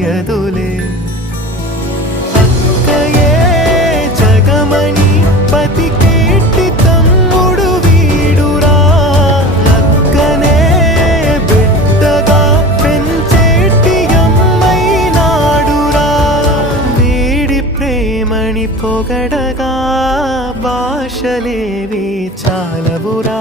మోయదులే అక్కయే జగమణి బతికేటి తమ్ముడు వీడురా అక్కనే బిడ్డగా పెంచేటి అమ్మైనాడురా వీడి ప్రేమని పొగడగా భాషలేవి చాలవురా